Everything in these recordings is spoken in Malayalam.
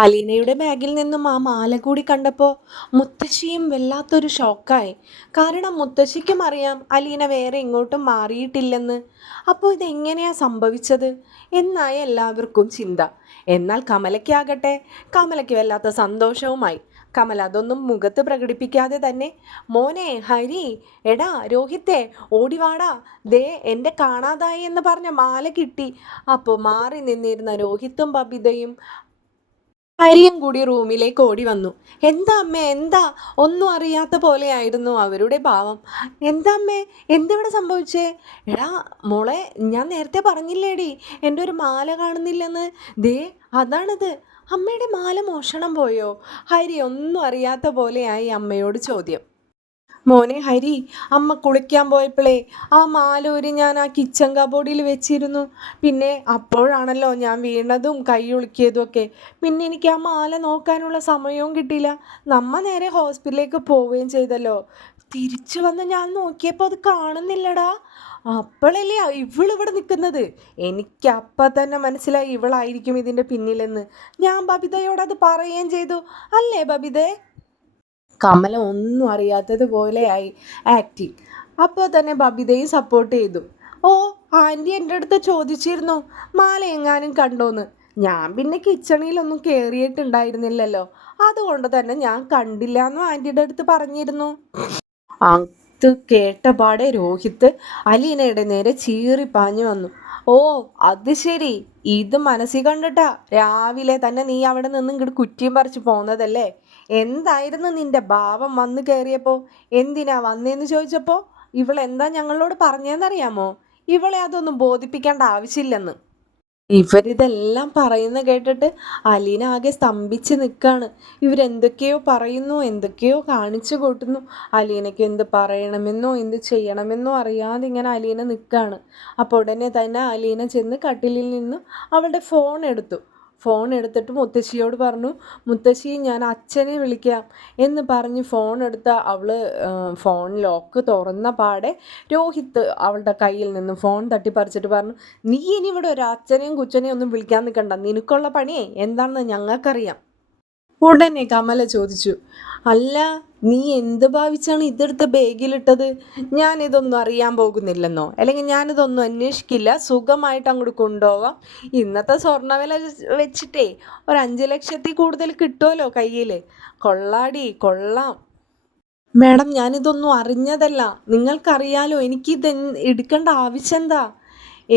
അലീനയുടെ ബാഗിൽ നിന്നും ആ മാല കൂടി കണ്ടപ്പോൾ മുത്തശ്ശിയും വല്ലാത്തൊരു ഷോക്കായി. കാരണം മുത്തശ്ശിക്കും അറിയാം അലീന വേറെ എങ്ങോട്ടും മാറിയിട്ടില്ലെന്ന്. അപ്പോൾ ഇതെങ്ങനെയാ സംഭവിച്ചത് എന്നായി എല്ലാവർക്കും ചിന്ത. എന്നാൽ കമലയ്ക്കാകട്ടെ, കമലയ്ക്ക് വല്ലാത്ത സന്തോഷവുമായി. കമല അതൊന്നും മുഖത്ത് പ്രകടിപ്പിക്കാതെ തന്നെ, മോനെ ഹരി, എടാ രോഹിത്തെ, ഓടിവാടാ, ദേ എൻ്റെ കാണാതായി എന്ന് പറഞ്ഞ മാല കിട്ടി. അപ്പോൾ മാറി നിന്നിരുന്ന രോഹിത്തും ബബിതയും ഹരിയും കൂടി റൂമിലേക്ക് ഓടി വന്നു. എന്താ അമ്മേ, എന്താ? ഒന്നും അറിയാത്ത പോലെയായിരുന്നു അവരുടെ ഭാവം. എന്താ അമ്മേ, എന്തിവിടെ സംഭവിച്ചേ? എടാ മോളെ, ഞാൻ നേരത്തെ പറഞ്ഞില്ലേടി എൻ്റെ ഒരു മാല കാണുന്നില്ലെന്ന്. ദേ അതാണിത്. അമ്മയുടെ മാല മോഷണം പോയോ? ഹരി ഒന്നും അറിയാത്ത പോലെയായി അമ്മയോട് ചോദ്യം. മോനെ ഹരി, അമ്മ കുളിക്കാൻ പോയപ്പോഴേ ആ മാലൂരി ഞാൻ ആ കിച്ചൺ കബോർഡിൽ വെച്ചിരുന്നു. പിന്നെ അപ്പോഴാണല്ലോ ഞാൻ വീണതും കൈ ഒളുക്കിയതും ഒക്കെ. പിന്നെ എനിക്ക് ആ മാല നോക്കാനുള്ള സമയവും കിട്ടിയില്ല. നമ്മ നേരെ ഹോസ്പിറ്റലിലേക്ക് പോവുകയും ചെയ്തല്ലോ. തിരിച്ചു വന്ന് ഞാൻ നോക്കിയപ്പോൾ അത് കാണുന്നില്ലടാ. അപ്പോഴല്ലേ ഇവളിവിടെ നിൽക്കുന്നത്. എനിക്ക് അപ്പം തന്നെ മനസ്സിലായി ഇവളായിരിക്കും ഇതിൻ്റെ പിന്നിലെന്ന്. ഞാൻ ബബിതയോടത് പറയുകയും ചെയ്തു. അല്ലേ ബബിതേ? കമല ഒന്നും അറിയാത്തതുപോലെയായി ആക്ടിങ്. അപ്പോൾ തന്നെ ബബിതയും സപ്പോർട്ട് ചെയ്തു. ഓ, ആൻറ്റി എൻ്റെ അടുത്ത് ചോദിച്ചിരുന്നു മാല എങ്ങാനും കണ്ടോന്ന്. ഞാൻ പിന്നെ കിച്ചണിലൊന്നും കയറിയിട്ടുണ്ടായിരുന്നില്ലല്ലോ, അതുകൊണ്ട് തന്നെ ഞാൻ കണ്ടില്ല എന്നും ആൻറ്റിയുടെ അടുത്ത് പറഞ്ഞിരുന്നു. അത് കേട്ടപാടെ രോഹിത്ത് അലീനയുടെ നേരെ ചീറിപ്പാഞ്ഞു വന്നു. ഓ അത് ശരി, ഇത് മനസ്സിൽ കണ്ടിട്ടാ രാവിലെ തന്നെ നീ അവിടെ നിന്ന് ഇങ്ങോട്ട് കുറ്റിയും പറിച്ചു പോന്നതല്ലേ? എന്തായിരുന്നു നിന്റെ ഭാവം വന്നു കയറിയപ്പോൾ? എന്തിനാ വന്നേന്ന് ചോദിച്ചപ്പോൾ ഇവളെന്താ ഞങ്ങളോട് പറഞ്ഞതെന്നറിയാമോ? ഇവളെ അതൊന്നും ബോധിപ്പിക്കേണ്ട ആവശ്യമില്ലെന്ന്. ഇവരിതെല്ലാം പറയുന്ന കേട്ടിട്ട് അലീന ആകെ സ്തംഭിച്ച് നിൽക്കുകയാണ്. ഇവരെന്തൊക്കെയോ പറയുന്നു, എന്തൊക്കെയോ കാണിച്ചു കൂട്ടുന്നു. അലീനയ്ക്ക് എന്ത് പറയണമെന്നോ എന്ത് ചെയ്യണമെന്നോ അറിയാതെ ഇങ്ങനെ അലീന നിൽക്കുകയാണ്. അപ്പോൾ ഉടനെ തന്നെ അലീന ചെന്ന് കട്ടിലിൽ നിന്ന് അവളുടെ ഫോൺ എടുത്തു. ഫോൺ എടുത്തിട്ട് മുത്തശ്ശിയോട് പറഞ്ഞു, മുത്തശ്ശി ഞാൻ അച്ഛനെ വിളിക്കാം എന്ന് പറഞ്ഞ് ഫോൺ എടുത്ത അവൾ ഫോൺ ലോക്ക് തുറന്ന പാടെ രോഹിത്ത് അവളുടെ കയ്യിൽ നിന്ന് ഫോൺ തട്ടിപ്പറിച്ചിട്ട് പറഞ്ഞു, നീ ഇനി ഇവിടെ ഒരു അച്ഛനെയും കുച്ചനെയും ഒന്നും വിളിക്കാൻ നിൽക്കണ്ട, നിനക്കുള്ള പണിയേ എന്താണെന്ന് ഞങ്ങൾക്കറിയാം. ഉടനെ കമല ചോദിച്ചു, അല്ല നീ എന്ത് ഭാവിച്ചാണ് ഇതെടുത്ത് ബാഗിലിട്ടത്? ഞാനിതൊന്നും അറിയാൻ പോകുന്നില്ലെന്നോ? അല്ലെങ്കിൽ ഞാനിതൊന്നും അന്വേഷിക്കില്ല, സുഖമായിട്ട് അങ്ങോട്ട് കൊണ്ടുപോവാം. ഇന്നത്തെ സ്വർണ്ണവില വെച്ചിട്ടേ ഒരു 5 ലക്ഷത്തിൽ കൂടുതൽ കിട്ടുമല്ലോ കയ്യിൽ. കൊള്ളാടി കൊള്ളാം. മാഡം ഞാനിതൊന്നും അറിഞ്ഞതല്ല, നിങ്ങൾക്കറിയാലോ എനിക്കിത് എടുക്കേണ്ട ആവശ്യം എന്താ?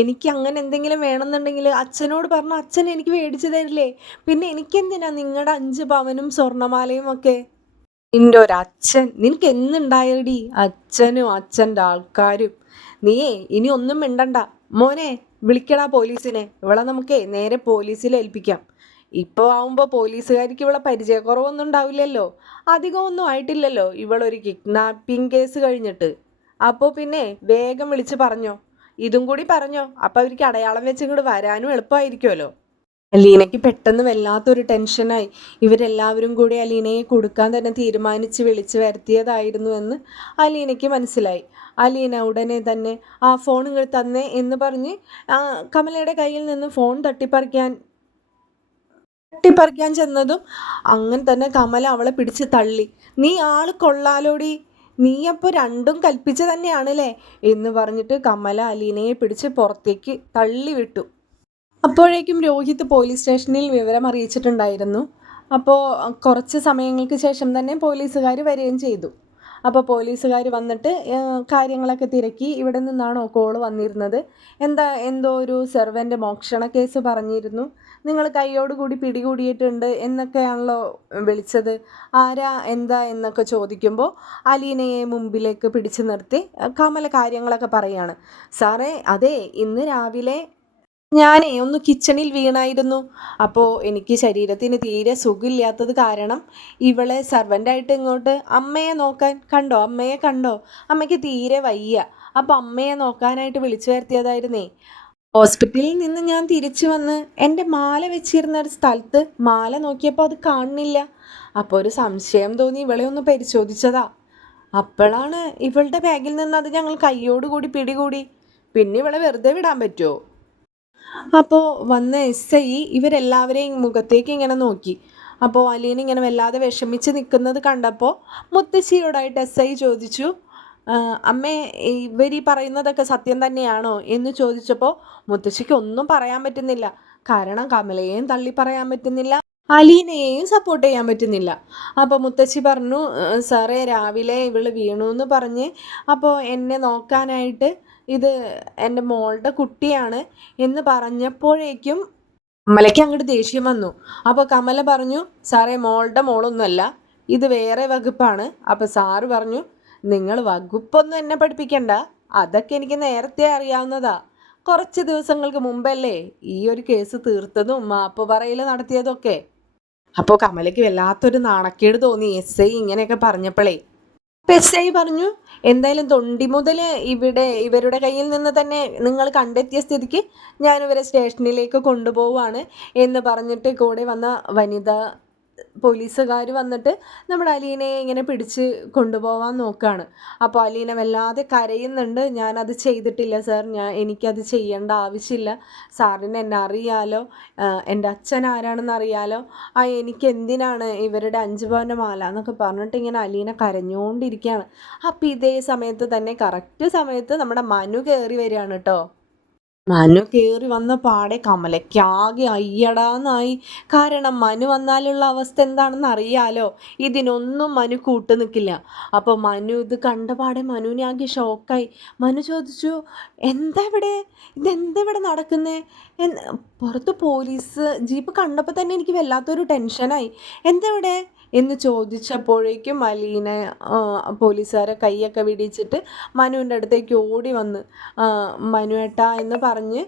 എനിക്ക് അങ്ങനെ എന്തെങ്കിലും വേണമെന്നുണ്ടെങ്കിൽ അച്ഛനോട് പറഞ്ഞ അച്ഛൻ എനിക്ക് മേടിച്ചു തരില്ലേ? പിന്നെ എനിക്കെന്തിനാ നിങ്ങളുടെ 5 പവനും സ്വർണ്ണമാലയും ഒക്കെ? നിൻ്റെ ഒരച്ഛൻ, നിനക്ക് എന്നുണ്ടായടി അച്ഛനും അച്ഛൻ്റെ ആൾക്കാരും. നീയേ ഇനി ഒന്നും മിണ്ടണ്ട. മോനെ വിളിക്കടാ പോലീസിനെ. ഇവളെ നമുക്കേ നേരെ പോലീസിൽ ഏൽപ്പിക്കാം. ഇപ്പോൾ ആവുമ്പോൾ പോലീസുകാർക്ക് ഇവളെ പരിചയക്കുറവൊന്നും ഉണ്ടാവില്ലല്ലോ. അധികമൊന്നും ആയിട്ടില്ലല്ലോ ഇവളൊരു കിഡ്നാപ്പിംഗ് കേസ് കഴിഞ്ഞിട്ട്. അപ്പോൾ പിന്നെ വേഗം വിളിച്ച് പറഞ്ഞോ, ഇതും കൂടി പറഞ്ഞോ. അപ്പോൾ അവർക്ക് അടയാളം വെച്ച് ഇങ്ങോട്ട് വരാനും എളുപ്പമായിരിക്കുമല്ലോ. അലീനയ്ക്ക് പെട്ടെന്ന് വല്ലാത്തൊരു ടെൻഷനായി. ഇവരെല്ലാവരും കൂടി അലീനയെ കൊടുക്കാൻ തന്നെ തീരുമാനിച്ച് വിളിച്ചു വരുത്തിയതായിരുന്നു എന്ന് അലീനയ്ക്ക് മനസ്സിലായി. അലീന ഉടനെ തന്നെ ആ ഫോൺ ഇങ്ങോട്ട് തന്നേ എന്ന് പറഞ്ഞ് കമലയുടെ കയ്യിൽ നിന്ന് ഫോൺ തട്ടിപ്പറിക്കാൻ ചെന്നതും അങ്ങനെ തന്നെ കമല അവളെ പിടിച്ച് തള്ളി. നീ ആൾ കൊള്ളാലോടി, നീ അപ്പോൾ രണ്ടും കൽപ്പിച്ച് തന്നെയാണല്ലേ എന്ന് പറഞ്ഞിട്ട് കമല അലീനയെ പിടിച്ച് പുറത്തേക്ക് തള്ളി വിട്ടു. അപ്പോഴേക്കും രോഹിത് പോലീസ് സ്റ്റേഷനിൽ വിവരം അറിയിച്ചിട്ടുണ്ടായിരുന്നു. അപ്പോൾ കുറച്ച് സമയങ്ങൾക്ക് ശേഷം തന്നെ പോലീസുകാർ വരികയും ചെയ്തു. അപ്പോൾ പോലീസുകാർ വന്നിട്ട് കാര്യങ്ങളൊക്കെ തിരക്കി. ഇവിടെ നിന്നാണോ കോള് വന്നിരുന്നത്? എന്തോ ഒരു സെർവൻ്റ് മോഷണ കേസ് പറഞ്ഞിരുന്നു, നിങ്ങൾ കൈയോടുകൂടി പിടികൂടിയിട്ടുണ്ട് എന്നൊക്കെയാണല്ലോ വിളിച്ചത്. ആരാ എന്താ എന്നൊക്കെ ചോദിക്കുമ്പോൾ അലീനയെ മുമ്പിലേക്ക് പിടിച്ചു നിർത്തി കമല കാര്യങ്ങളൊക്കെ പറയുകയാണ്. സാറേ അതെ, ഇന്ന് രാവിലെ ഞാനേ ഒന്ന് കിച്ചണിൽ വീണായിരുന്നു. അപ്പോൾ എനിക്ക് ശരീരത്തിന് തീരെ സുഖമില്ലാത്തത് കാരണം ഇവളെ സർവൻ്റായിട്ട് ഇങ്ങോട്ട് അമ്മയെ നോക്കാൻ കണ്ടോ, അമ്മയെ കണ്ടോ, അമ്മയ്ക്ക് തീരെ വയ്യ, അപ്പോൾ അമ്മയെ നോക്കാനായിട്ട് വിളിച്ചു വരുത്തിയതായിരുന്നേ. ഹോസ്പിറ്റലിൽ നിന്ന് ഞാൻ തിരിച്ചു വന്ന് എൻ്റെ മാല വെച്ചിരുന്ന ഒരു സ്ഥലത്ത് മാല നോക്കിയപ്പോൾ അത് കാണുന്നില്ല. അപ്പോൾ ഒരു സംശയം തോന്നി ഇവളെ ഒന്ന് പരിശോധിച്ചതാ. അപ്പോഴാണ് ഇവളുടെ ബാഗിൽ നിന്ന് അത് ഞങ്ങൾ കൈയോടുകൂടി പിടികൂടി. പിന്നെ ഇവളെ വെറുതെ വിടാൻ പറ്റുമോ? അപ്പോൾ വന്ന എസ് ഐ ഇവരെല്ലാവരെയും മുഖത്തേക്ക് ഇങ്ങനെ നോക്കി. അപ്പോൾ അലീന ഇങ്ങനെ വല്ലാതെ വിഷമിച്ച് നിൽക്കുന്നത് കണ്ടപ്പോൾ മുത്തശ്ശിയോടായിട്ട് എസ് ഐ ചോദിച്ചു, അമ്മേ, ഇവർ ഈ പറയുന്നതൊക്കെ സത്യം തന്നെയാണോ എന്ന് ചോദിച്ചപ്പോൾ മുത്തശ്ശിക്ക് ഒന്നും പറയാൻ പറ്റുന്നില്ല. കാരണം കമലയെയും തള്ളി പറയാൻ പറ്റുന്നില്ല, അലീനയെയും സപ്പോർട്ട് ചെയ്യാൻ പറ്റുന്നില്ല. അപ്പോൾ മുത്തശ്ശി പറഞ്ഞു, സാറേ, രാവിലെ ഇവള് വീണു എന്ന് പറഞ്ഞ് അപ്പോൾ എന്നെ നോക്കാനായിട്ട് ഇത് എൻ്റെ മോളുടെ കുട്ടിയാണ് എന്ന് പറഞ്ഞപ്പോഴേക്കും കമലയ്ക്ക് അങ്ങോട്ട് ദേഷ്യം വന്നു. അപ്പോൾ കമല പറഞ്ഞു, സാറേ, മോളുടെ മോളൊന്നുമല്ല, ഇത് വേറെ വകുപ്പാണ്. അപ്പോൾ സാറ് പറഞ്ഞു, നിങ്ങൾ വകുപ്പൊന്നും എന്നെ പഠിപ്പിക്കണ്ട, അതൊക്കെ എനിക്ക് നേരത്തെ അറിയാവുന്നതാ. കുറച്ച് ദിവസങ്ങൾക്ക് മുമ്പല്ലേ ഈ ഒരു കേസ് തീർത്തതും മാപ്പ് പറയൽ നടത്തിയതൊക്കെ. അപ്പോൾ കമലയ്ക്ക് വല്ലാത്തൊരു നാണക്കേട് തോന്നി എസ് ഐ ഇങ്ങനെയൊക്കെ പറഞ്ഞപ്പോഴേ. എസ് ഐ പറഞ്ഞു, എന്തായാലും തൊണ്ടി മുതൽ ഇവരുടെ കയ്യിൽ നിന്ന് തന്നെ നിങ്ങൾ കണ്ടെത്തിയ സ്ഥിതിക്ക് ഞാനിവരെ സ്റ്റേഷനിലേക്ക് കൊണ്ടുപോവാണ് എന്ന് പറഞ്ഞിട്ട് കൂടെ വന്ന വനിതാ പോലീസുകാർ വന്നിട്ട് നമ്മുടെ അലീനയെ ഇങ്ങനെ പിടിച്ച് കൊണ്ടുപോകാൻ നോക്കുകയാണ്. അപ്പോൾ അലീന വല്ലാതെ കരയുന്നുണ്ട്. ഞാനത് ചെയ്തിട്ടില്ല സാർ, എനിക്കത് ചെയ്യേണ്ട ആവശ്യമില്ല. സാറിന് എന്നെ അറിയാലോ, എൻ്റെ അച്ഛൻ ആരാണെന്ന് അറിയാലോ, എനിക്ക് എന്തിനാണ് ഇവരുടെ 5 പവൻ്റെ മാല എന്നൊക്കെ പറഞ്ഞിട്ട് ഇങ്ങനെ അലീന കരഞ്ഞുകൊണ്ടിരിക്കുകയാണ്. അപ്പോൾ ഇതേ സമയത്ത് തന്നെ കറക്റ്റ് സമയത്ത് നമ്മുടെ മനു കയറി വരികയാണ് കേട്ടോ. മനു കയറി വന്ന പാടെ കമലയ്ക്കാകെ അയ്യടാന്നായി. കാരണം മനു വന്നാലുള്ള അവസ്ഥ എന്താണെന്ന് അറിയാലോ. ഇതിനൊന്നും മനു കൂട്ടു നിൽക്കില്ല. അപ്പോൾ മനു ഇത് കണ്ട പാടെ മനുവിനെ ആകെ ഷോക്കായി. മനു ചോദിച്ചു, എന്താ ഇവിടെ, ഇതെന്താ ഇവിടെ നടക്കുന്നേ? പുറത്ത് പോലീസ് ജീപ്പ് കണ്ടപ്പോൾ തന്നെ എനിക്ക് വല്ലാത്തൊരു ടെൻഷനായി. എന്താ ഇവിടെ എന്ന് ചോദിച്ചപ്പോഴേക്കും അലീന പോലീസുകാരെ കൈയൊക്കെ വിടിച്ചിട്ട് മനുവിൻ്റെ അടുത്തേക്ക് ഓടി വന്ന് മനുവേട്ടാ എന്ന് പറഞ്ഞ്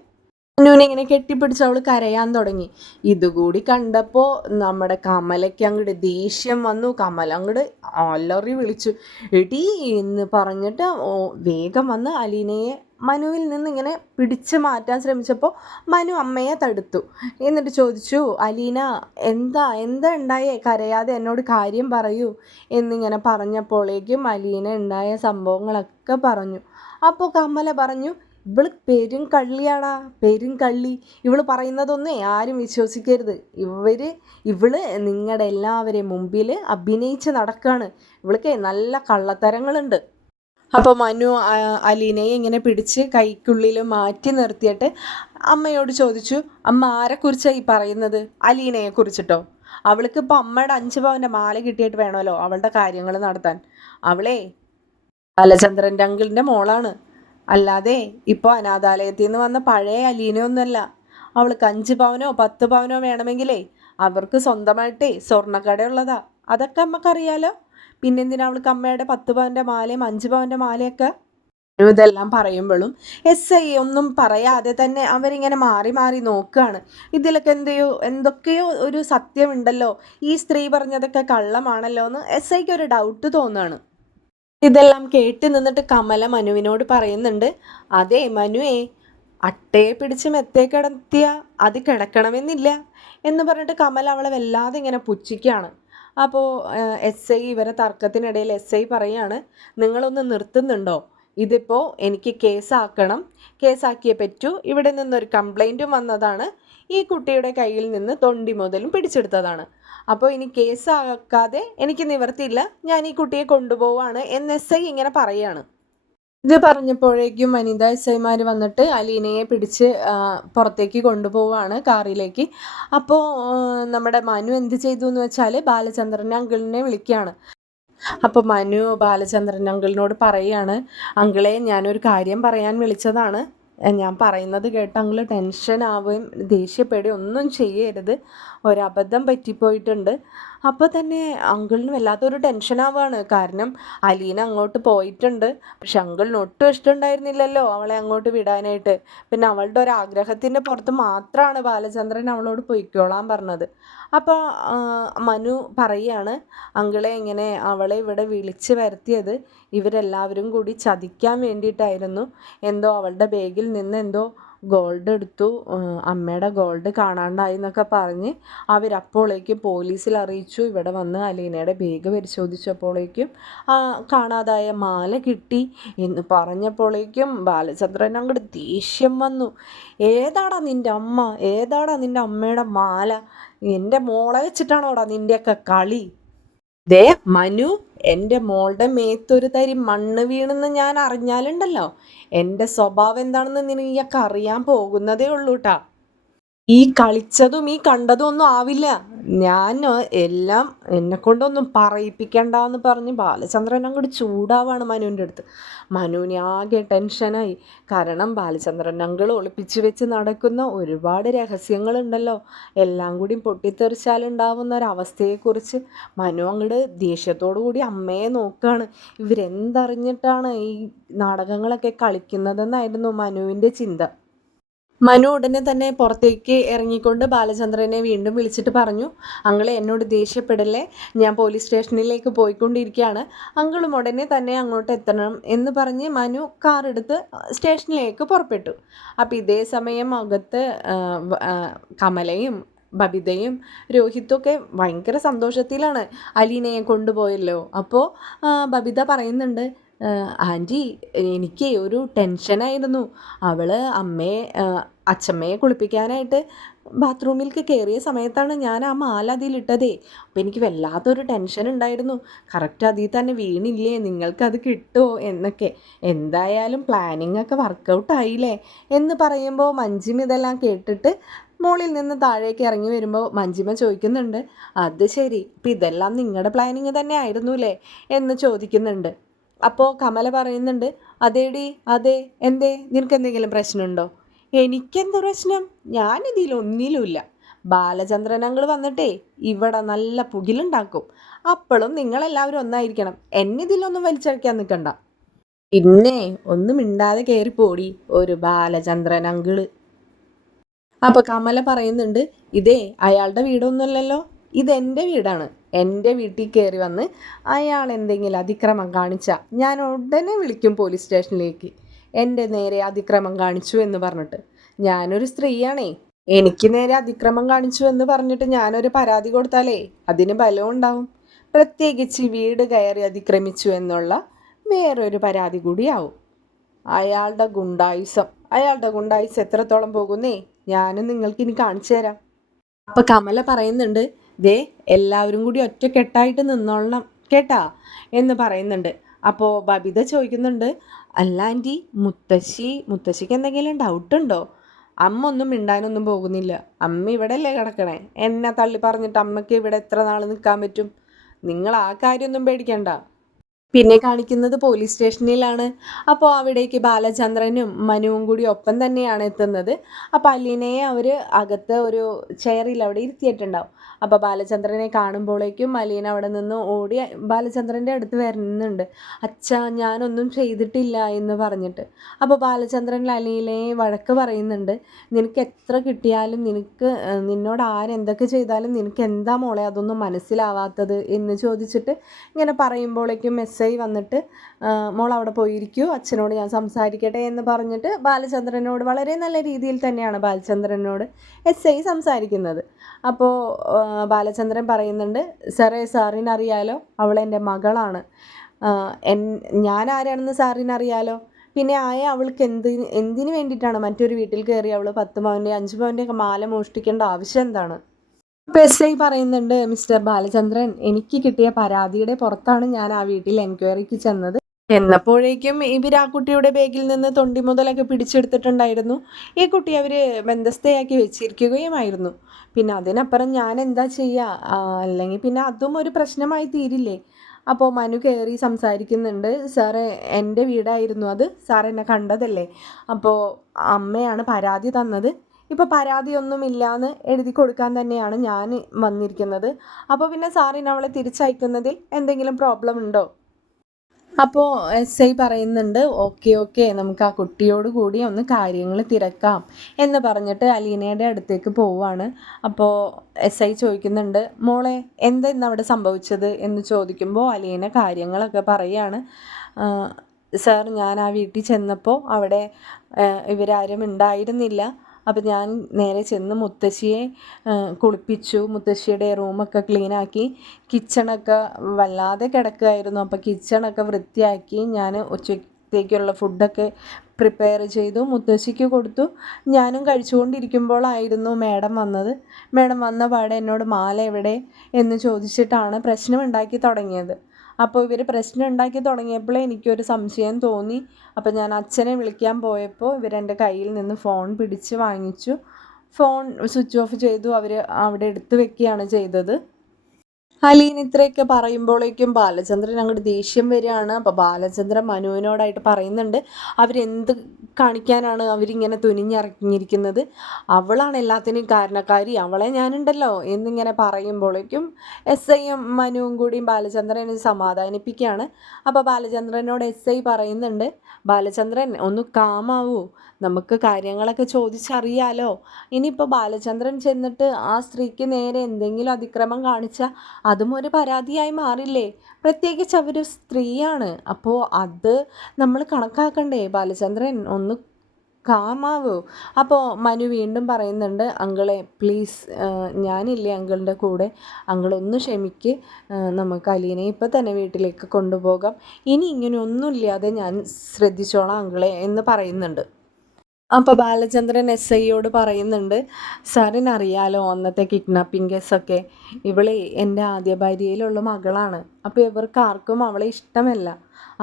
മനുവിനെ ഇങ്ങനെ കെട്ടിപ്പിടിച്ച് അവൾ കരയാൻ തുടങ്ങി. ഇതുകൂടി കണ്ടപ്പോൾ നമ്മുടെ കമലയ്ക്ക് അങ്ങോട്ട് ദേഷ്യം വന്നു. കമല അങ്ങോട്ട് അലറി വിളിച്ചു, എടീ എന്ന് പറഞ്ഞിട്ട് വേഗം വന്ന് അലീനയെ മനുവിൽ നിന്ന് ഇങ്ങനെ പിടിച്ച് മാറ്റാൻ ശ്രമിച്ചപ്പോൾ മനു അമ്മയെ തടുത്തു. എന്നിട്ട് ചോദിച്ചു, അലീന, എന്താ ഉണ്ടായേ? കരയാതെ എന്നോട് കാര്യം പറയൂ എന്നിങ്ങനെ പറഞ്ഞപ്പോഴേക്കും അലീന ഉണ്ടായ സംഭവങ്ങളൊക്കെ പറഞ്ഞു. അപ്പോൾ കമല പറഞ്ഞു, ഇവള് പെരും കള്ളിയാടാ, പെരും കള്ളി. ഇവള് പറയുന്നതൊന്നും ആരും വിശ്വസിക്കരുത്. ഇവള് നിങ്ങളുടെ എല്ലാവരെയും മുമ്പിൽ അഭിനയിച്ച് നടക്കുകയാണ്. ഇവൾക്ക് നല്ല കള്ളത്തരങ്ങളുണ്ട്. അപ്പോൾ മനു അലീനയെ ഇങ്ങനെ പിടിച്ച് കൈക്കുള്ളിൽ മാറ്റി നിർത്തിയിട്ട് അമ്മയോട് ചോദിച്ചു, അമ്മ ആരെക്കുറിച്ചാണ് ഈ പറയുന്നത്? അലീനയെ കുറിച്ചിട്ടോ? അവൾക്ക് ഇപ്പോൾ അമ്മയുടെ 5 പവൻ്റെ മാല കിട്ടിയിട്ട് വേണമല്ലോ അവളുടെ കാര്യങ്ങൾ നടത്താൻ. അവളെ ബാലചന്ദ്രൻ്റെ അങ്കിളിൻ്റെ മോളാണ്, അല്ലാതെ ഇപ്പോൾ അനാഥാലയത്തിൽ നിന്ന് വന്ന പഴയ അലീനയൊന്നുമല്ല. അവൾക്ക് 5 പവനോ 10 പവനോ വേണമെങ്കിലേ അവർക്ക് സ്വന്തമായിട്ടേ സ്വർണ്ണക്കടയുള്ളതാ. അതൊക്കെ അമ്മക്കറിയാലോ. പിന്നെന്തിനാ അവൾക്ക് അമ്മയുടെ 10 പവൻ്റെ മാലയും 5 പവൻ്റെ മാലയൊക്കെ? ഇതെല്ലാം പറയുമ്പോഴും എസ് ഐ ഒന്നും പറയാതെ തന്നെ അവരിങ്ങനെ മാറി മാറി നോക്കുകയാണ്. ഇതിലൊക്കെ എന്തൊക്കെയോ ഒരു സത്യമുണ്ടല്ലോ, ഈ സ്ത്രീ പറഞ്ഞതൊക്കെ കള്ളമാണല്ലോ എന്ന് എസ് ഐക്ക് ഒരു ഡൗട്ട് തോന്നുകയാണ്. ഇതെല്ലാം കേട്ട് നിന്നിട്ട് കമല മനുവിനോട് പറയുന്നുണ്ട്, അതെ മനുവേ, അട്ടയെ പിടിച്ച് മെത്തേ കിടത്തിയ അത് കിടക്കണമെന്നില്ല എന്ന് പറഞ്ഞിട്ട് കമല അവളെ വല്ലാതെ ഇങ്ങനെ പുച്ഛിക്കുകയാണ്. അപ്പോൾ എസ് ഐ ഇവരെ തർക്കത്തിനിടയിൽ എസ് ഐ പറയാണ്, നിങ്ങളൊന്ന് നിർത്തുന്നുണ്ടോ? ഇതിപ്പോൾ എനിക്ക് കേസാക്കിയേ പറ്റൂ. ഇവിടെ നിന്നൊരു കംപ്ലൈൻറ്റും വന്നതാണ്. ഈ കുട്ടിയുടെ കയ്യിൽ നിന്ന് തൊണ്ടി മുതലും പിടിച്ചെടുത്തതാണ്. അപ്പോൾ ഇനി കേസാക്കാതെ എനിക്ക് നിവർത്തിയില്ല, ഞാൻ ഈ കുട്ടിയെ കൊണ്ടുപോവാണ് എന്ന് എസ് ഐ ഇങ്ങനെ പറയാണ്. ഇത് പറഞ്ഞപ്പോഴേക്കും വനിതാ എസ് ഐമാർ വന്നിട്ട് അലീനയെ പിടിച്ച് പുറത്തേക്ക് കൊണ്ടുപോവാണ് കാറിലേക്ക്. അപ്പോൾ നമ്മുടെ മനു എന്ത് ചെയ്തു എന്ന് വെച്ചാൽ ബാലചന്ദ്രൻ അങ്കിളിനെ വിളിക്കുകയാണ്. അപ്പോൾ മനു ബാലചന്ദ്രൻ അങ്കിളിനോട് പറയുകയാണ്, അങ്കിളെ, ഞാനൊരു കാര്യം പറയാൻ വിളിച്ചതാണ്. ഞാൻ പറയുന്നത് കേട്ട് അങ്കിൾ ടെൻഷൻ ആവുകയും ദേഷ്യപ്പെടുകയും ഒന്നും ചെയ്യരുത്. ഒരബദ്ധം പറ്റിപ്പോയിട്ടുണ്ട്. അപ്പോൾ തന്നെ അങ്കിളിന് വല്ലാത്തൊരു ടെൻഷനാവുകയാണ്. കാരണം അലീന അങ്ങോട്ട് പോയിട്ടുണ്ട്. പക്ഷെ അങ്കിളിന് ഒട്ടും ഇഷ്ടമുണ്ടായിരുന്നില്ലല്ലോ അവളെ അങ്ങോട്ട് വിടാനായിട്ട്. പിന്നെ അവളുടെ ഒരു ആഗ്രഹത്തിൻ്റെ പുറത്ത് മാത്രമാണ് ബാലചന്ദ്രൻ അവളോട് പൊയ്ക്കോളാൻ പറഞ്ഞത്. അപ്പോൾ മനു പറയുകയാണ്, അങ്കിളെ, ഇങ്ങനെ അവളെ ഇവിടെ വിളിച്ച് വരുത്തിയത് ഇവരെല്ലാവരും കൂടി ചതിക്കാൻ വേണ്ടിയിട്ടായിരുന്നു. എന്തോ അവളുടെ ബാഗിൽ നിന്ന് ഗോൾഡ് എടുത്തു, അമ്മയുടെ ഗോൾഡ് കാണാണ്ടായി എന്നൊക്കെ പറഞ്ഞ് അവരപ്പോഴേക്കും പോലീസിൽ അറിയിച്ചു. ഇവിടെ വന്ന് അലീനയുടെ ബാഗ് പരിശോധിച്ചപ്പോഴേക്കും കാണാതായ മാല കിട്ടി എന്ന് പറഞ്ഞപ്പോഴേക്കും ബാലചന്ദ്രൻ അങ്ങോട്ട് ദേഷ്യം വന്നു. ഏതാടാ നിൻ്റെ അമ്മ, ഏതാടാ നിൻ്റെ അമ്മയുടെ മാല, എൻ്റെ മോളെ വെച്ചിട്ടാണോടാ നിൻ്റെയൊക്കെ കളി? ദേ മനു, എൻ്റെ മോളുടെ മേത്തൊരു തരി മണ്ണ് വീണെന്ന് ഞാൻ അറിഞ്ഞാലുണ്ടല്ലോ, എൻ്റെ സ്വഭാവം എന്താണെന്ന് നിനക്ക് അറിയാൻ പോകുന്നതേ ഉള്ളൂ കേട്ടാ. ഈ കളിച്ചതും ഈ കണ്ടതും ഒന്നും ആവില്ല. ഞാൻ എല്ലാം എന്നെ കൊണ്ടൊന്നും പറയിപ്പിക്കണ്ടെന്ന് പറഞ്ഞ് ബാലചന്ദ്രൻ അങ്ങോട്ട് ചൂടാവാണ് മനുവിൻ്റെ അടുത്ത്. മനുവിന് ആകെ ടെൻഷനായി. കാരണം ബാലചന്ദ്രൻ അങ്കിൾ ഒളിപ്പിച്ച് വെച്ച് നടക്കുന്ന ഒരുപാട് രഹസ്യങ്ങളുണ്ടല്ലോ, എല്ലാം കൂടി പൊട്ടിത്തെറിച്ചാലുണ്ടാവുന്ന ഒരവസ്ഥയെക്കുറിച്ച് മനു അങ്ങോട്ട് ദേഷ്യത്തോടു കൂടി അമ്മയെ നോക്കുകയാണ്. ഇവരെന്തറിഞ്ഞിട്ടാണ് ഈ നാടകങ്ങളൊക്കെ കളിക്കുന്നതെന്നായിരുന്നു മനുവിൻ്റെ ചിന്ത. മനു ഉടനെ തന്നെ പുറത്തേക്ക് ഇറങ്ങിക്കൊണ്ട് ബാലചന്ദ്രനെ വീണ്ടും വിളിച്ചിട്ട് പറഞ്ഞു, അങ്കിളെ എന്നോട് ദേഷ്യപ്പെടല്ലേ, ഞാൻ പോലീസ് സ്റ്റേഷനിലേക്ക് പോയിക്കൊണ്ടിരിക്കുകയാണ്, അങ്കിളും ഉടനെ തന്നെ അങ്ങോട്ട് എത്തണം എന്ന് പറഞ്ഞ് മനു കാറെടുത്ത് സ്റ്റേഷനിലേക്ക് പുറപ്പെട്ടു. അപ്പം ഇതേ സമയം അകത്ത് കമലയും ബബിതയും രോഹിത്തുമൊക്കെ ഭയങ്കര സന്തോഷത്തിലാണ്, അലീനയെ കൊണ്ടുപോയല്ലോ. അപ്പോൾ ബബിത പറയുന്നുണ്ട്, ആൻറ്റി എനിക്ക് ഒരു ടെൻഷനായിരുന്നു, അവൾ അച്ചമ്മയെ കുളിപ്പിക്കാനായിട്ട് ബാത്റൂമിലേക്ക് കയറിയ സമയത്താണ് ഞാൻ ആ മാല അതിലിട്ടതേ. അപ്പോൾ എനിക്ക് വല്ലാത്തൊരു ടെൻഷൻ ഉണ്ടായിരുന്നു, കറക്റ്റ് അതിൽ തന്നെ വീണില്ലേ, നിങ്ങൾക്കത് കിട്ടുമോ എന്നൊക്കെ. എന്തായാലും പ്ലാനിങ് ഒക്കെ വർക്കൗട്ട് ആയില്ലേ എന്ന് പറയുമ്പോൾ മഞ്ജിമ ഇതെല്ലാം കേട്ടിട്ട് മുകളിൽ നിന്ന് താഴേക്ക് ഇറങ്ങി വരുമ്പോൾ മഞ്ജിമ ചോദിക്കുന്നുണ്ട്, അത് ശരി, ഇപ്പം ഇതെല്ലാം നിങ്ങളുടെ പ്ലാനിങ് തന്നെ ആയിരുന്നു അല്ലേ എന്ന് ചോദിക്കുന്നുണ്ട്. അപ്പോൾ കമല പറയുന്നുണ്ട്, അതേടി അതെ, എന്തേ, നിനക്ക് എന്തെങ്കിലും പ്രശ്നമുണ്ടോ? എനിക്കെന്ത് പ്രശ്നം, ഞാനിതിലൊന്നിലുമില്ല. ബാലചന്ദ്രൻ അങ്കിൾ വന്നിട്ടേ ഇവിടെ നല്ല പുകിലുണ്ടാക്കും, അപ്പോഴും നിങ്ങളെല്ലാവരും ഒന്നായിരിക്കണം, എന്നെ ഇതിലൊന്നും വലിച്ചഴിക്കാൻ നിൽക്കണ്ട. പിന്നെ ഒന്നും മിണ്ടാതെ കയറിപ്പോടി ഒരു ബാലചന്ദ്രൻ അങ്കിള്. അപ്പോൾ കമല പറയുന്നുണ്ട്, ഇതേ അയാളുടെ വീടൊന്നുമല്ലല്ലോ, ഇതെൻ്റെ വീടാണ്, എൻ്റെ വീട്ടിൽ കയറി വന്ന് അയാൾ എന്തെങ്കിലും അതിക്രമം കാണിച്ചാൽ ഞാൻ ഉടനെ വിളിക്കും പോലീസ് സ്റ്റേഷനിലേക്ക്, എൻ്റെ നേരെ അതിക്രമം കാണിച്ചു എന്ന് പറഞ്ഞിട്ട്. ഞാനൊരു സ്ത്രീയാണേ, എനിക്ക് നേരെ അതിക്രമം കാണിച്ചു എന്ന് പറഞ്ഞിട്ട് ഞാനൊരു പരാതി കൊടുത്താലേ അതിന് ബലം ഉണ്ടാവും, പ്രത്യേകിച്ച് വീട് കയറി അതിക്രമിച്ചു എന്നുള്ള വേറൊരു പരാതി കൂടിയാവും. അയാളുടെ ഗുണ്ടായുസം എത്രത്തോളം പോകുന്നേ ഞാനും നിങ്ങൾക്ക് ഇനി കാണിച്ചു തരാം. അപ്പം കമല പറയുന്നുണ്ട്, ദേ എല്ലാവരും കൂടി ഒറ്റക്കെട്ടായിട്ട് നിന്നോളണം കേട്ടാ എന്ന് പറയുന്നുണ്ട്. അപ്പോൾ ബബിത ചോദിക്കുന്നുണ്ട്, അല്ല ആൻറ്റി, മുത്തശ്ശിക്ക് എന്തെങ്കിലും ഡൗട്ടുണ്ടോ? അമ്മ ഒന്നും മിണ്ടാനൊന്നും പോകുന്നില്ല, അമ്മ ഇവിടെ അല്ലേ കിടക്കണേ, എന്നെ തള്ളി പറഞ്ഞിട്ട് അമ്മയ്ക്ക് ഇവിടെ എത്ര നാൾ നിൽക്കാൻ പറ്റും, നിങ്ങൾ ആ കാര്യമൊന്നും പേടിക്കണ്ട. പിന്നെ കാണിക്കുന്നത് പോലീസ് സ്റ്റേഷനിലാണ്. അപ്പോൾ അവിടേക്ക് ബാലചന്ദ്രനും മനുവും കൂടി ഒപ്പം തന്നെയാണ് എത്തുന്നത്. അപ്പോൾ അലീനയെ അവർ അകത്ത് ഒരു ചെയറിൽ അവിടെ ഇരുത്തിയിട്ടുണ്ടാവും. അപ്പോൾ ബാലചന്ദ്രനെ കാണുമ്പോഴേക്കും അലീന അവിടെ നിന്ന് ഓടി ബാലചന്ദ്രൻ്റെ അടുത്ത് വരുന്നുണ്ട്, അച്ഛാ ഞാനൊന്നും ചെയ്തിട്ടില്ല എന്ന് പറഞ്ഞിട്ട്. അപ്പോൾ ബാലചന്ദ്രൻ അലീനയെ വഴക്ക് പറയുന്നുണ്ട്, നിനക്ക് എത്ര കിട്ടിയാലും നിന്നോട് ആരെന്തൊക്കെ ചെയ്താലും നിനക്ക് എന്താ മോളെ അതൊന്നും മനസ്സിലാവാത്തത് എന്ന് ചോദിച്ചിട്ട് ഇങ്ങനെ പറയുമ്പോഴേക്കും SI വന്നിട്ട്, മോൾ അവിടെ പോയിരിക്കൂ, അച്ഛനോട് ഞാൻ സംസാരിക്കട്ടെ എന്ന് പറഞ്ഞിട്ട് ബാലചന്ദ്രനോട് വളരെ നല്ല രീതിയിൽ തന്നെയാണ് ബാലചന്ദ്രനോട് SI സംസാരിക്കുന്നത്. അപ്പോൾ ബാലചന്ദ്രൻ പറയുന്നുണ്ട്, സാറിനറിയാലോ അവളെൻ്റെ മകളാണ്, ഞാൻ ആരാണെന്ന് സാറിനറിയാലോ, പിന്നെ അവൾക്ക് എന്തിനു വേണ്ടിയിട്ടാണ് മറ്റൊരു വീട്ടിൽ കയറി അവൾ 10 പവൻ്റെ 5 പവൻ്റെ ഒക്കെ മാല മോഷ്ടിക്കേണ്ട ആവശ്യം എന്താണ്? അപ്പോൾ SI പറയുന്നുണ്ട്, മിസ്റ്റർ ബാലചന്ദ്രൻ, എനിക്ക് കിട്ടിയ പരാതിയുടെ പുറത്താണ് ഞാൻ ആ വീട്ടിൽ എൻക്വയറിക്ക് ചെന്നത്. എന്നപ്പോഴേക്കും ഇവർ ആ കുട്ടിയുടെ ബാഗിൽ നിന്ന് തൊണ്ടി മുതലൊക്കെ പിടിച്ചെടുത്തിട്ടുണ്ടായിരുന്നു. ഈ കുട്ടി അവർ ബന്ധസ്ഥയാക്കി വെച്ചിരിക്കുകയുമായിരുന്നു. പിന്നെ അതിനപ്പുറം ഞാൻ എന്താ ചെയ്യുക, അല്ലെങ്കിൽ പിന്നെ അതും ഒരു പ്രശ്നമായി തീരില്ലേ. അപ്പോൾ മനു കയറി സംസാരിക്കുന്നുണ്ട്, സാറേ എൻ്റെ വീടായിരുന്നു അത്, സാർ എന്നെ കണ്ടതല്ലേ, അപ്പോൾ അമ്മയാണ് പരാതി തന്നത്, ഇപ്പോൾ പരാതിയൊന്നുമില്ലാന്ന് എഴുതി കൊടുക്കാൻ തന്നെയാണ് ഞാൻ വന്നിരിക്കുന്നത്. അപ്പോൾ പിന്നെ സാറിന് അവളെ തിരിച്ചയക്കുന്നതിൽ എന്തെങ്കിലും പ്രോബ്ലം ഉണ്ടോ? അപ്പോൾ SI പറയുന്നുണ്ട്, ഓക്കെ നമുക്ക് ആ കുട്ടിയോട് കൂടി ഒന്ന് കാര്യങ്ങൾ തിരക്കാം എന്ന് പറഞ്ഞിട്ട് അലീനയുടെ അടുത്തേക്ക് പോവുകയാണ്. അപ്പോൾ SI ചോദിക്കുന്നുണ്ട്, മോളെ എന്താ ഇന്ന് അവിടെ സംഭവിച്ചത് എന്ന് ചോദിക്കുമ്പോൾ അലീന കാര്യങ്ങളൊക്കെ പറയുകയാണ്. സാർ ഞാൻ ആ വീട്ടിൽ ചെന്നപ്പോൾ അവിടെ ഇവരാരും ഉണ്ടായിരുന്നില്ല. അപ്പം ഞാൻ നേരെ ചെന്ന് മുത്തശ്ശിയെ കുളിപ്പിച്ചു, മുത്തശ്ശിയുടെ റൂമൊക്കെ ക്ലീനാക്കി, കിച്ചണൊക്കെ വല്ലാതെ കിടക്കുകയായിരുന്നു. അപ്പോൾ കിച്ചണൊക്കെ വൃത്തിയാക്കി ഞാൻ ഉച്ചത്തേക്കുള്ള ഫുഡൊക്കെ പ്രിപ്പയർ ചെയ്തു, മുത്തശ്ശിക്ക് കൊടുത്തു. ഞാനും കഴിച്ചുകൊണ്ടിരിക്കുമ്പോഴായിരുന്നു മേഡം വന്നത്. മേഡം വന്ന പാടെ എന്നോട് മാല എവിടെ എന്ന് ചോദിച്ചിട്ടാണ് പ്രശ്നമുണ്ടാക്കി തുടങ്ങിയത്. അപ്പോൾ ഇവർ പ്രശ്നം ഉണ്ടാക്കി തുടങ്ങിയപ്പോഴേ എനിക്കൊരു സംശയം തോന്നി. അപ്പോൾ ഞാൻ അച്ഛനെ വിളിക്കാൻ പോയപ്പോൾ ഇവരെൻ്റെ കയ്യിൽ നിന്ന് ഫോൺ പിടിച്ച് വാങ്ങിച്ചു. ഫോൺ സ്വിച്ച് ഓഫ് ചെയ്തു. അവർ അവിടെ എടുത്തു വെക്കുകയാണ് ചെയ്തത്. അലീൻ ഇത്രയൊക്കെ പറയുമ്പോഴേക്കും ബാലചന്ദ്രൻ അങ്ങോട്ട് ദേഷ്യം വരികയാണ്. അപ്പോൾ ബാലചന്ദ്രൻ മനുവിനോടായിട്ട് പറയുന്നുണ്ട്, അവരെന്ത് കാണിക്കാനാണ് അവരിങ്ങനെ തുനിഞ്ഞിറങ്ങിയിരിക്കുന്നത്, അവളാണ് എല്ലാത്തിനും കാരണക്കാരി, അവളെ ഞാനുണ്ടല്ലോ എന്നിങ്ങനെ പറയുമ്പോഴേക്കും എസ് ഐയും മനുവും കൂടിയും ബാലചന്ദ്രനെ സമാധാനിപ്പിക്കുകയാണ്. അപ്പോൾ ബാലചന്ദ്രനോട് എസ് ഐ പറയുന്നുണ്ട്, ബാലചന്ദ്രൻ ഒന്ന് കാമാവൂ, നമുക്ക് കാര്യങ്ങളൊക്കെ ചോദിച്ചറിയാലോ. ഇനിയിപ്പോൾ ബാലചന്ദ്രൻ ചെന്നിട്ട് ആ സ്ത്രീക്ക് നേരെ എന്തെങ്കിലും അതിക്രമം കാണിച്ചാൽ അതും ഒരു പരാതിയായി മാറില്ലേ? പ്രത്യേകിച്ച് അവർ സ്ത്രീയാണ്. അപ്പോൾ അത് നമ്മൾ കണക്കാക്കണ്ടേ? ബാലചന്ദ്രൻ ഒന്ന് കാമാവൂ. അപ്പോൾ മനു വീണ്ടും പറയുന്നുണ്ട്, അങ്കിളെ പ്ലീസ്, ഞാനില്ലേ അങ്കിളിൻ്റെ കൂടെ, അങ്കിളൊന്ന് ക്ഷമിക്ക്, നമുക്ക് അലീനെ ഇപ്പം തന്നെ വീട്ടിലേക്ക് കൊണ്ടുപോകാം, ഇനി ഇങ്ങനെ ഒന്നുമില്ലാതെ ഞാൻ ശ്രദ്ധിച്ചോളാം അങ്കിളെ എന്ന് പറയുന്നുണ്ട്. അപ്പോൾ ബാലചന്ദ്രൻ എസ് ഐയോട് പറയുന്നുണ്ട്, സാറിനറിയാലോ അന്നത്തെ കിഡ്നാപ്പിംഗ് കേസൊക്കെ, ഇവളെ എൻ്റെ ആദ്യ ഭാര്യയിലുള്ള മകളാണ്. അപ്പോൾ ഇവർക്ക് ആർക്കും അവളെ ഇഷ്ടമല്ല.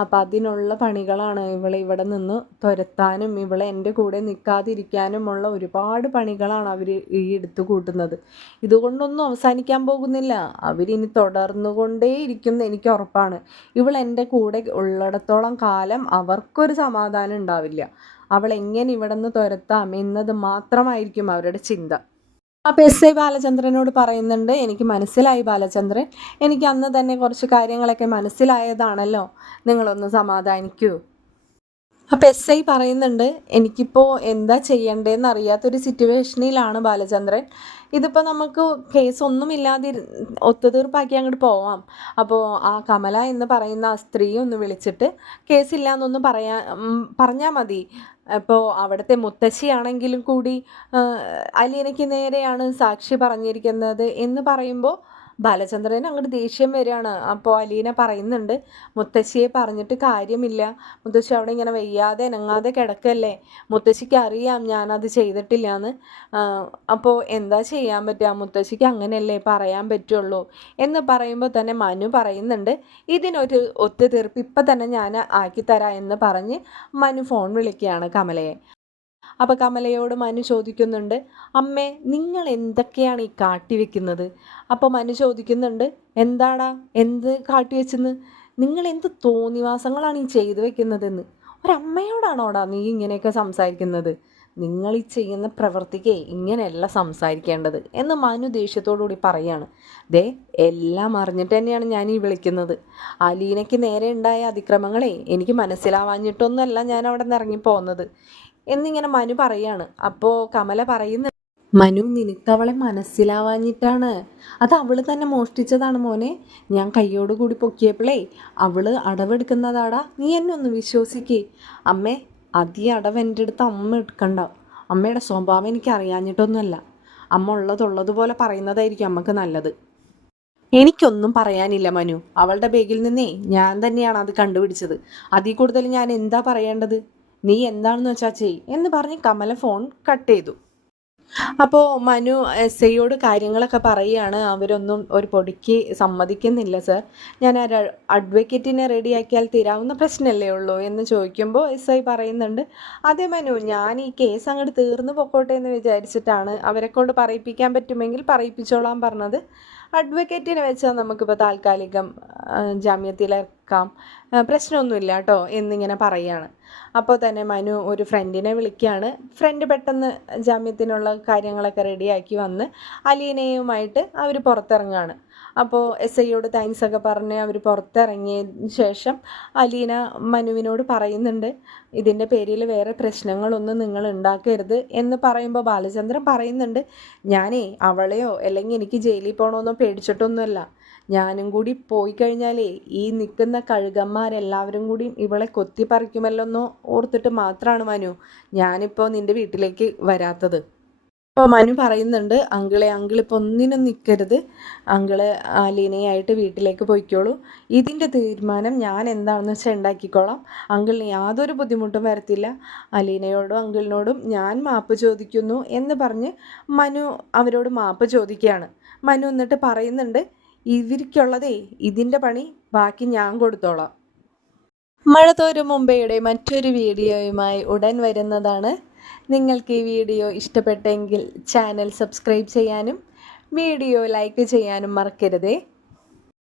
അപ്പോൾ അതിനുള്ള പണികളാണ് ഇവളെ ഇവിടെ നിന്ന് തുരത്താനും ഇവളെ എൻ്റെ കൂടെ നിൽക്കാതിരിക്കാനുമുള്ള ഒരുപാട് പണികളാണ് അവർ ഈ എടുത്തു കൂട്ടുന്നത്. ഇതുകൊണ്ടൊന്നും അവസാനിക്കാൻ പോകുന്നില്ല. അവരിനി തുടർന്നുകൊണ്ടേയിരിക്കും എനിക്ക് ഉറപ്പാണ്. ഇവൾ എൻ്റെ കൂടെ ഉള്ളിടത്തോളം കാലം അവർക്കൊരു സമാധാനം ഉണ്ടാവില്ല. അവൾ എങ്ങനെ ഇവിടെ നിന്ന് തുരത്താം എന്നത് മാത്രമായിരിക്കും അവരുടെ ചിന്ത. അപ്പോൾ എസ് ഐ ബാലചന്ദ്രനോട് പറയുന്നുണ്ട്, എനിക്ക് മനസ്സിലായി ബാലചന്ദ്രൻ, എനിക്ക് അന്ന് തന്നെ കുറച്ച് കാര്യങ്ങളൊക്കെ മനസ്സിലായതാണല്ലോ, നിങ്ങളൊന്ന് സമാധാനിക്കൂ. അപ്പോൾ എസ് ഐ പറയുന്നുണ്ട്, എനിക്കിപ്പോൾ എന്താ ചെയ്യേണ്ടതെന്ന് അറിയാത്തൊരു സിറ്റുവേഷനിലാണ് ബാലചന്ദ്രൻ. ഇതിപ്പോൾ നമുക്ക് കേസൊന്നുമില്ലാതെ ഒത്തുതീർപ്പാക്കി അങ്ങോട്ട് പോവാം. അപ്പോൾ ആ കമല എന്ന് പറയുന്ന ആ സ്ത്രീ ഒന്ന് വിളിച്ചിട്ട് കേസില്ല എന്നൊന്ന് പറഞ്ഞാൽ മതി. അപ്പോൾ അവിടുത്തെ മുത്തശ്ശിയാണെങ്കിലും കൂടി അലീനയ്ക്ക് നേരെയാണ് സാക്ഷി പറഞ്ഞിരിക്കുന്നത് എന്ന് പറയുമ്പോൾ ബാലചന്ദ്രന് അങ്ങോട്ട് ദേഷ്യം വരികയാണ്. അപ്പോൾ അലീന പറയുന്നുണ്ട്, മുത്തശ്ശിയെ പറഞ്ഞിട്ട് കാര്യമില്ല, മുത്തശ്ശി അവിടെ ഇങ്ങനെ വയ്യാതെ അനങ്ങാതെ കിടക്കല്ലേ, മുത്തശ്ശിക്ക് അറിയാം ഞാനത് ചെയ്തിട്ടില്ല എന്ന്. അപ്പോൾ എന്താ ചെയ്യാൻ പറ്റുക, മുത്തശ്ശിക്ക് അങ്ങനെയല്ലേ പറയാൻ പറ്റുള്ളൂ എന്ന് പറയുമ്പോൾ തന്നെ മനു പറയുന്നുണ്ട്, ഇതിനൊരു ഒത്തുതീർപ്പ് ഇപ്പം തന്നെ ഞാൻ ആക്കിത്തരാം എന്ന് പറഞ്ഞ് മനു ഫോൺ വിളിക്കുകയാണ് കമലയെ. അപ്പോൾ കമലയോട് മനു ചോദിക്കുന്നുണ്ട്, അമ്മേ നിങ്ങൾ എന്തൊക്കെയാണ് ഈ കാട്ടിവെക്കുന്നത്? അപ്പോൾ മനു ചോദിക്കുന്നുണ്ട്, എന്താടാ എന്ത് കാട്ടിവെച്ചെന്ന്, നിങ്ങൾ എന്ത് തോന്നിവാസങ്ങളാണ് ഈ ചെയ്തു വെക്കുന്നതെന്ന്. ഒരമ്മയോടാണോടാ നീ ഇങ്ങനെയൊക്കെ സംസാരിക്കുന്നത്? നിങ്ങൾ ഈ ചെയ്യുന്ന പ്രവൃത്തിക്ക് ഇങ്ങനെയല്ല സംസാരിക്കേണ്ടത് എന്ന് മനു ദേഷ്യത്തോടുകൂടി പറയാണ്. ദേ എല്ലാം അറിഞ്ഞിട്ട് തന്നെയാണ് ഞാൻ ഈ വിളിക്കുന്നത്. അലീനയ്ക്ക് നേരെ ഉണ്ടായ അതിക്രമങ്ങളെ എനിക്ക് മനസ്സിലാവാഞ്ഞിട്ടൊന്നുമല്ല ഞാൻ അവിടെ നിന്ന് ഇറങ്ങിപ്പോകുന്നത് എന്നിങ്ങനെ മനു പറയാണ്. അപ്പോൾ കമല പറയുന്നു, മനു നിനക്കവളെ മനസ്സിലാവാഞ്ഞിട്ടാണ്, അത് അവൾ തന്നെ മോഷ്ടിച്ചതാണ് മോനെ. ഞാൻ കയ്യോടുകൂടി പൊക്കിയപ്പോഴേ അവൾ അടവെടുക്കുന്നതാടാ, നീ എന്നെ ഒന്ന് വിശ്വസിക്കേ. അമ്മേ അതീ അടവ് എൻ്റെ അടുത്ത് അമ്മ എടുക്കണ്ട, അമ്മയുടെ സ്വഭാവം എനിക്ക് അറിയാഞ്ഞിട്ടൊന്നുമല്ല. അമ്മ ഉള്ളതുള്ളതുപോലെ പറയുന്നതായിരിക്കും അമ്മക്ക് നല്ലത്. എനിക്കൊന്നും പറയാനില്ല മനു, അവളുടെ ബാഗിൽ നിന്നേ ഞാൻ തന്നെയാണ് അത് കണ്ടുപിടിച്ചത്. അതിൽ കൂടുതൽ ഞാൻ എന്താ പറയേണ്ടത്? നീ എന്താണെന്ന് വെച്ചാൽ ചെയ് എന്ന് പറഞ്ഞ് കമല ഫോൺ കട്ട് ചെയ്തു. അപ്പോൾ മനു എസ് ഐയോട് കാര്യങ്ങളൊക്കെ പറയുകയാണ്. അവരൊന്നും ഒരു പൊടിക്ക് സമ്മതിക്കുന്നില്ല. സർ, ഞാൻ ഒരു അഡ്വക്കേറ്റിനെ റെഡിയാക്കിയാൽ തീരാവുന്ന പ്രശ്നമല്ലേ ഉള്ളൂ എന്ന് ചോദിക്കുമ്പോൾ എസ് ഐ പറയുന്നുണ്ട്, അതെ മനു, ഞാൻ ഈ കേസ് അങ്ങോട്ട് തീർന്നു പൊക്കോട്ടെ എന്ന് വിചാരിച്ചിട്ടാണ് അവരെ കൊണ്ട് പറയിപ്പിക്കാൻ പറ്റുമെങ്കിൽ പറയിപ്പിച്ചോളാൻ പറഞ്ഞത്. അഡ്വക്കേറ്റിനെ വെച്ചാൽ നമുക്കിപ്പോൾ താൽക്കാലികം ജാമ്യത്തിലിറക്കാം, പ്രശ്നമൊന്നുമില്ല കേട്ടോ എന്നിങ്ങനെ പറയുകയാണ്. അപ്പോൾ തന്നെ മനു ഒരു ഫ്രണ്ടിനെ വിളിക്കുകയാണ്. ഫ്രണ്ട് പെട്ടെന്ന് ജാമ്യത്തിനുള്ള കാര്യങ്ങളൊക്കെ റെഡിയാക്കി വന്ന് അലീനയുമായിട്ട് അവർ പുറത്തിറങ്ങുകയാണ്. അപ്പോൾ എസ് ഐയോട് താങ്ക്സ് ഒക്കെ പറഞ്ഞ് അവർ പുറത്തിറങ്ങിയതിന് ശേഷം അലീന മനുവിനോട് പറയുന്നുണ്ട്, ഇതിൻ്റെ പേരിൽ വേറെ പ്രശ്നങ്ങളൊന്നും നിങ്ങൾ ഉണ്ടാക്കരുത് എന്ന് പറയുമ്പോൾ ബാലചന്ദ്രൻ പറയുന്നുണ്ട്, ഞാനേ അവളെയോ അല്ലെങ്കിൽ എനിക്ക് ജയിലിൽ പോകണമെന്നോ പേടിച്ചിട്ടൊന്നുമല്ല. ഞാനും കൂടി പോയി കഴിഞ്ഞാലേ ഈ നിൽക്കുന്ന കഴുകന്മാരെല്ലാവരും കൂടി ഇവളെ കൊത്തിപ്പറിക്കുമല്ലോന്നോ ഓർത്തിട്ട് മാത്രമാണ് മനു ഞാനിപ്പോൾ നിൻ്റെ വീട്ടിലേക്ക് വരാത്തത്. അപ്പോൾ മനു പറയുന്നുണ്ട്, അങ്കിളിപ്പോൾ ഒന്നിനും നിൽക്കരുത്, അങ്കിള് അലീനയായിട്ട് വീട്ടിലേക്ക് പോയിക്കോളൂ. ഇതിൻ്റെ തീരുമാനം ഞാൻ എന്താണെന്ന് വെച്ചാൽ ഉണ്ടാക്കിക്കോളാം. അങ്കിളിന് യാതൊരു ബുദ്ധിമുട്ടും വരത്തില്ല. അലീനയോടും അങ്കിളിനോടും ഞാൻ മാപ്പ് ചോദിക്കുന്നു എന്ന് പറഞ്ഞ് മനു അവരോട് മാപ്പ് ചോദിക്കുകയാണ്. മനു എന്നിട്ട് പറയുന്നുണ്ട്, ഇവർക്കുള്ളതേ ഇതിൻ്റെ പണി ബാക്കി ഞാൻ കൊടുത്തോളാം. മഴ തോരും മുമ്പയുടെ മറ്റൊരു വീഡിയോയുമായി ഉടൻ വരുന്നതാണ്. നിങ്ങൾക്ക് ഈ വീഡിയോ ഇഷ്ടപ്പെട്ടെങ്കിൽ ചാനൽ സബ്സ്ക്രൈബ് ചെയ്യാനും വീഡിയോ ലൈക്ക് ചെയ്യാനും മറക്കരുതേ.